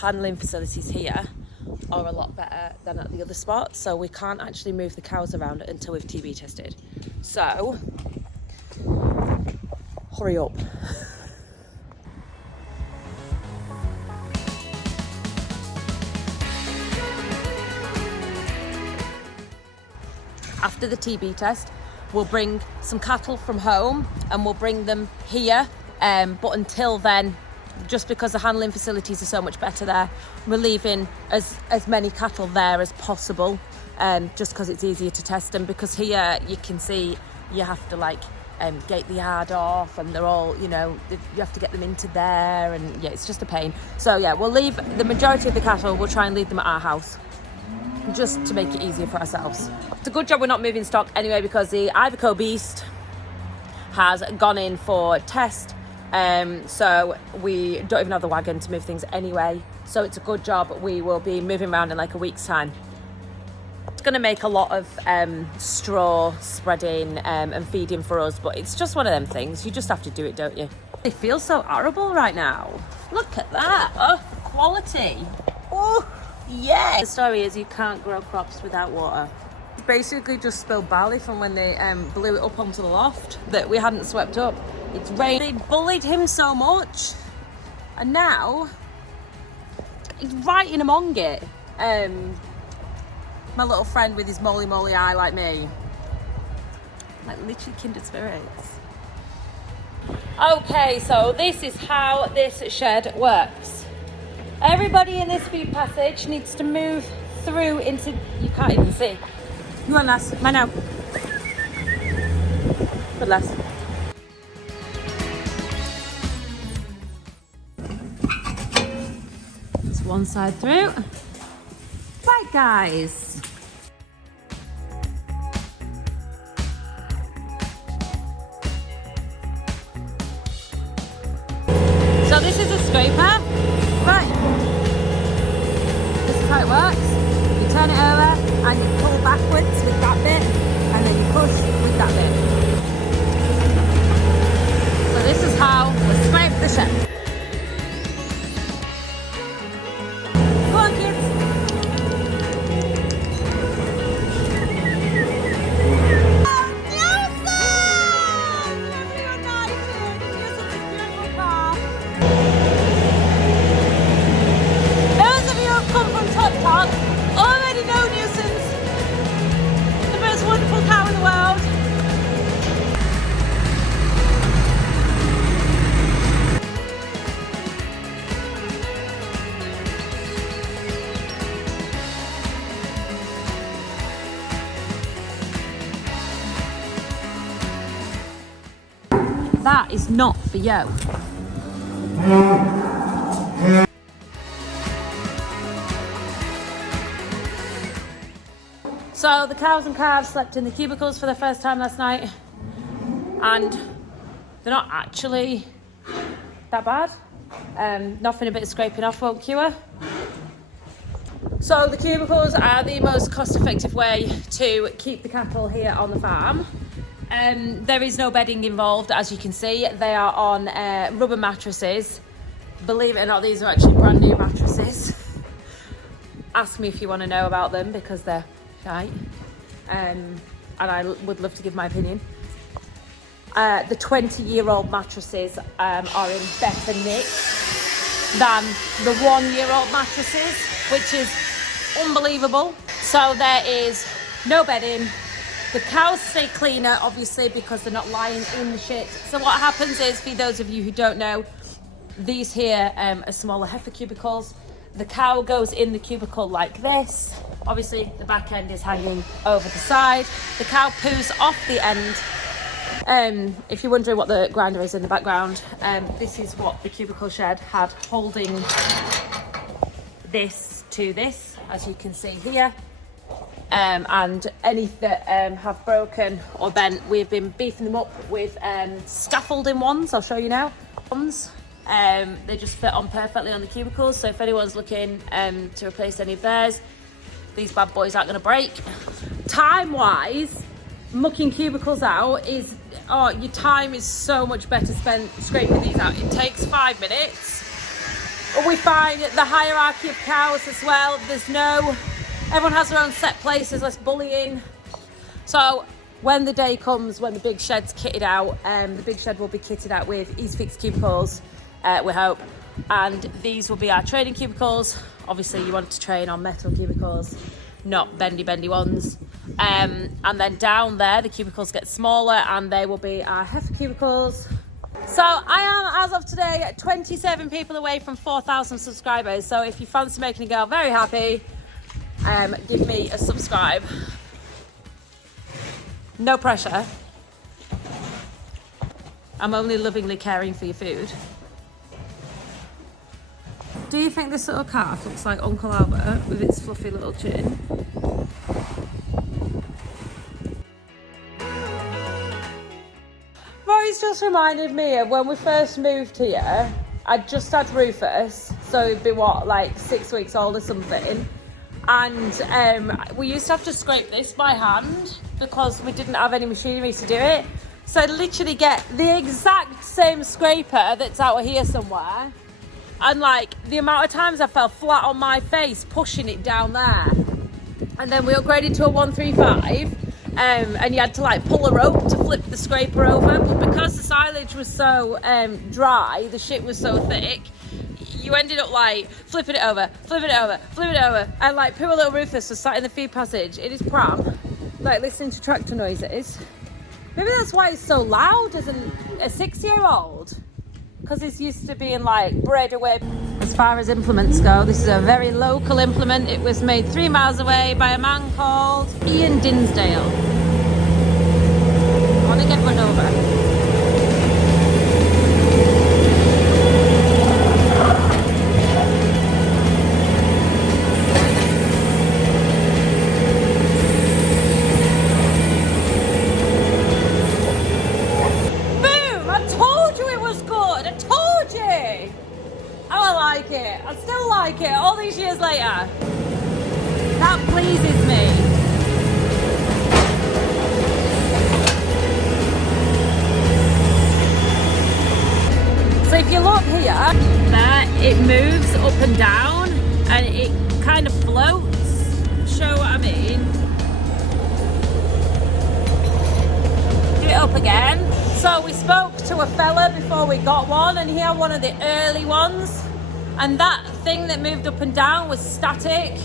handling facilities here are a lot better than at the other spots, so we can't actually move the cows around until we've TB tested. So hurry up. After the TB test, we'll bring some cattle from home and we'll bring them here, but until then, just because the handling facilities are so much better there, we're leaving as many cattle there as possible, just because it's easier to test them. Because here you can see you have to like gate the yard off, and they're all, you know, you have to get them into there, and yeah, it's just a pain. So yeah, we'll leave the majority of the cattle, we'll try and leave them at our house, just to make it easier for ourselves. It's a good job we're not moving stock anyway, because the Iveco Beast has gone in for test, so we don't even have the wagon to move things anyway, so it's a good job we will be moving around in like a week's time. It's going to make a lot of straw spreading and feeding for us, but it's just one of them things, you just have to do it, don't you? They feel so arable right now. Look at that. Oh, quality. Oh yeah. The story is you can't grow crops without water. Basically just spilled barley from when they blew it up onto the loft that we hadn't swept up. It's rained. They bullied him so much, and now he's right in among it. My little friend with his moly eye like me, like literally kindred spirits. Okay, so this is how this shed works. Everybody in this feed passage needs to move through into, you can't even see. You on, lass? Man out. Good lass. It's one side through. Right, guys. So this is a scraper. Right. This is how it works. You turn it over and you pull backwards with that bit, and then you push with that bit. So this is how we scrape the shed. Go on, kids. Already know Newson's the most wonderful cow in the world. That is not for you. So the cows and calves slept in the cubicles for the first time last night, and they're not actually that bad. Nothing a bit of scraping off won't cure. So the cubicles are the most cost-effective way to keep the cattle here on the farm. There is no bedding involved, as you can see. They are on rubber mattresses. Believe it or not, these are actually brand new mattresses. Ask me if you want to know about them, because they're shite, and I would love to give my opinion. The 20-year-old mattresses are in better nick than the 1-year-old mattresses, which is unbelievable. So there is no bedding. The cows stay cleaner, obviously, because they're not lying in the shit. So what happens is, for those of you who don't know, these here are smaller heifer cubicles. The cow goes in the cubicle like this. Obviously, the back end is hanging over the side. The cow poos off the end. If you're wondering what the grinder is in the background, this is what the cubicle shed had holding this to this, as you can see here. And any that have broken or bent, we've been beefing them up with scaffolding ones. I'll show you now. They just fit on perfectly on the cubicles, so if anyone's looking to replace any of theirs, these bad boys aren't going to break. Time-wise, mucking cubicles out is, your time is so much better spent scraping these out. It takes 5 minutes, We find the hierarchy of cows as well. Everyone has their own set places, less bullying. So when the day comes, when the big shed's kitted out, the big shed will be kitted out with EasyFix cubicles, we hope. And these will be our training cubicles. Obviously you want to train on metal cubicles, not bendy ones. And then down there, the cubicles get smaller and they will be our heifer cubicles. So I am, as of today, 27 people away from 4,000 subscribers. So if you fancy making a girl very happy, give me a subscribe. No pressure. I'm only lovingly caring for your food. Do you think this little calf looks like Uncle Albert with its fluffy little chin? Rory's just reminded me of when we first moved here. I'd just had Rufus, so he'd be what, like 6 weeks old or something. And we used to have to scrape this by hand because we didn't have any machinery to do it. So I'd literally get the exact same scraper that's out here somewhere. And like the amount of times I fell flat on my face pushing it down there. And then we upgraded to a 135. And you had to like pull a rope to flip the scraper over. But because the silage was so dry, the shit was so thick, you ended up like flipping it over. And like poor little Rufus was sat in the feed passage in his pram, like listening to tractor noises. Maybe that's why it's so loud as a 6-year-old. Because it's used to being like bred away. As far as implements go, this is a very local implement. It was made 3 miles away by a man called Ian Dinsdale. I want to get one over. I still like it all these years later. That pleases me. So if you look here, there it moves up and down and it kind of floats. Show what I mean. Do it up again. So we spoke to a fella before we got one and he had one of the early ones. And that thing that moved up and down was static.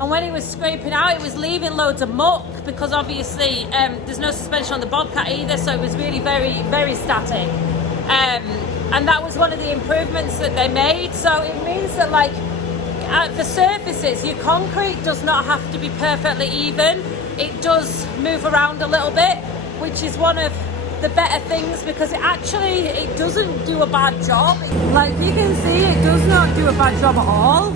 And when he was scraping out, it was leaving loads of muck because obviously there's no suspension on the Bobcat either. So it was really very, very static. And that was one of the improvements that they made. So it means that like for surfaces, your concrete does not have to be perfectly even. It does move around a little bit, which is one of the better things because it doesn't do a bad job. Like you can see, it does not do a bad job at all.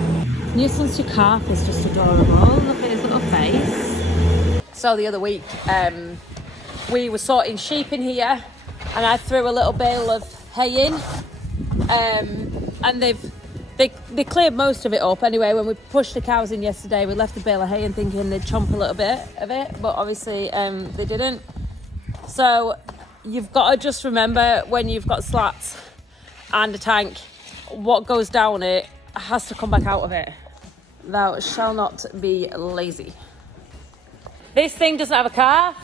Newton's your calf is just adorable. Look at his little face. So the other week we were sorting sheep in here and I threw a little bale of hay in and they cleared most of it up anyway. When we pushed the cows in yesterday, we left the bale of hay in thinking they'd chomp a little bit of it, but obviously they didn't. So you've got to just remember when you've got slats and a tank, what goes down it has to come back out of it. Thou shall not be lazy. This thing doesn't have a car,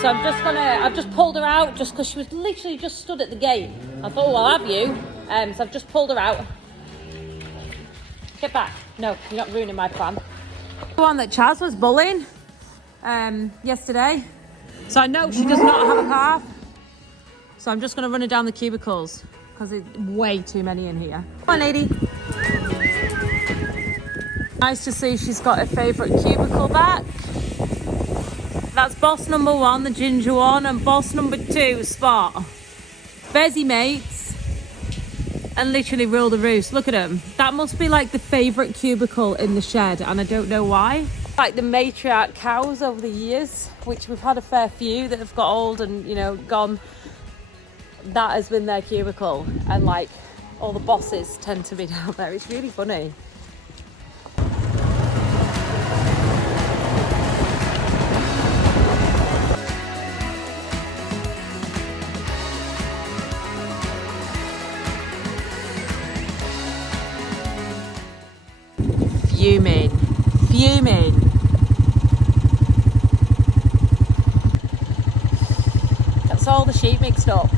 so I've just pulled her out just because she was literally just stood at the gate. I thought, well, I'll have you. So I've just pulled her out. Get back. No, you're not ruining my plan. The one that Chaz was bullying yesterday. So I know she does not have a calf. So I'm just going to run her down the cubicles because there's way too many in here. Come on, lady. Nice to see she's got her favourite cubicle back. That's boss number 1, the ginger one, and boss number 2, Spot. Bezzy mates and literally rule the roost. Look at them. That must be like the favourite cubicle in the shed and I don't know why. Like the matriarch cows over the years, which we've had a fair few that have got old and, you know, gone. That has been their cubicle. And like all the bosses tend to be down there. It's really funny. fuming. That's all the sheep mixed up.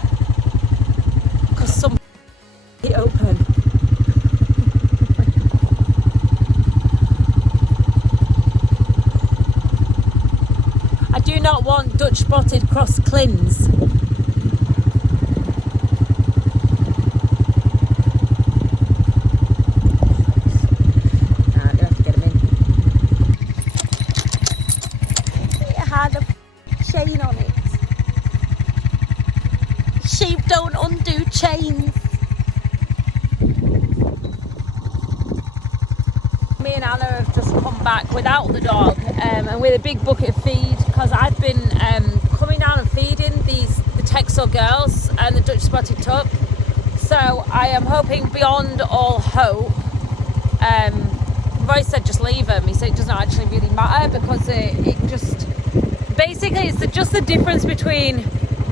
Because some open. I do not want Dutch spotted cross clins. Chain on it. Sheep don't undo chains. Me and Anna have just come back without the dog and with a big bucket of feed because I've been coming down and feeding the Texel girls and the Dutch spotted tuck. So I am hoping beyond all hope. Roy said just leave them. He said it doesn't actually really matter because it just basically it's just the difference between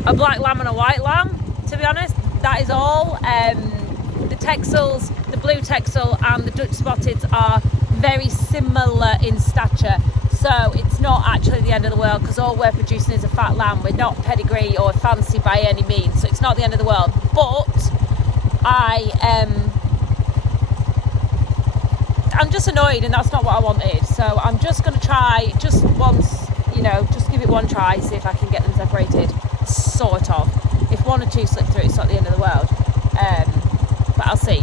a black lamb and a white lamb, to be honest. That is all. The Texels, the blue Texel and the Dutch Spotteds are very similar in stature, so it's not actually the end of the world because all we're producing is a fat lamb. We're not pedigree or fancy by any means, so it's not the end of the world. But I'm just annoyed, and that's not what I wanted, so I'm just going to try just once, just give it one try, see if I can get them separated, sort of. If one or two slip through, it's not the end of the world, but I'll see.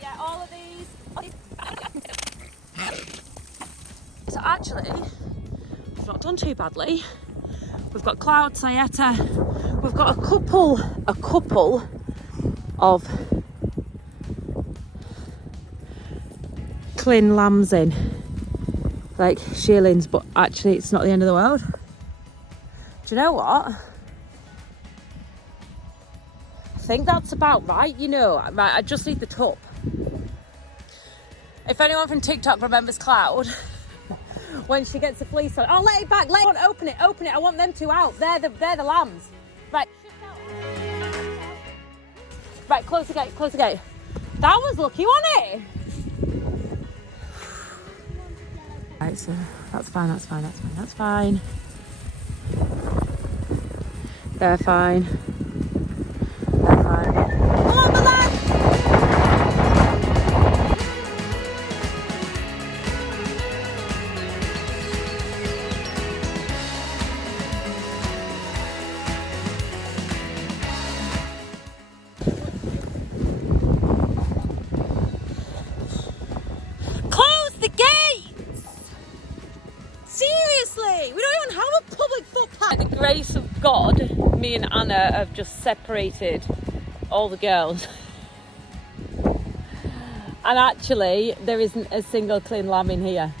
Yeah, all of these. So actually, we've not done too badly. We've got Cloud, Sayeta, we've got a couple of Clin lambs in, like shearlings, but actually it's not the end of the world. Do you know what? I think that's about right, Right, I just need the top. If anyone from TikTok remembers Cloud, when she gets the fleece on, oh, let it back, open it, I want them two out, they're the lambs. Right, close the gate. That was lucky, wasn't it? Right, so that's fine. They're fine. Come on, Milan! Close the gates! Seriously, we don't even have a public footpath. By the grace of God, me and Anna have just separated all the girls. And actually, there isn't a single Clin lamb in here.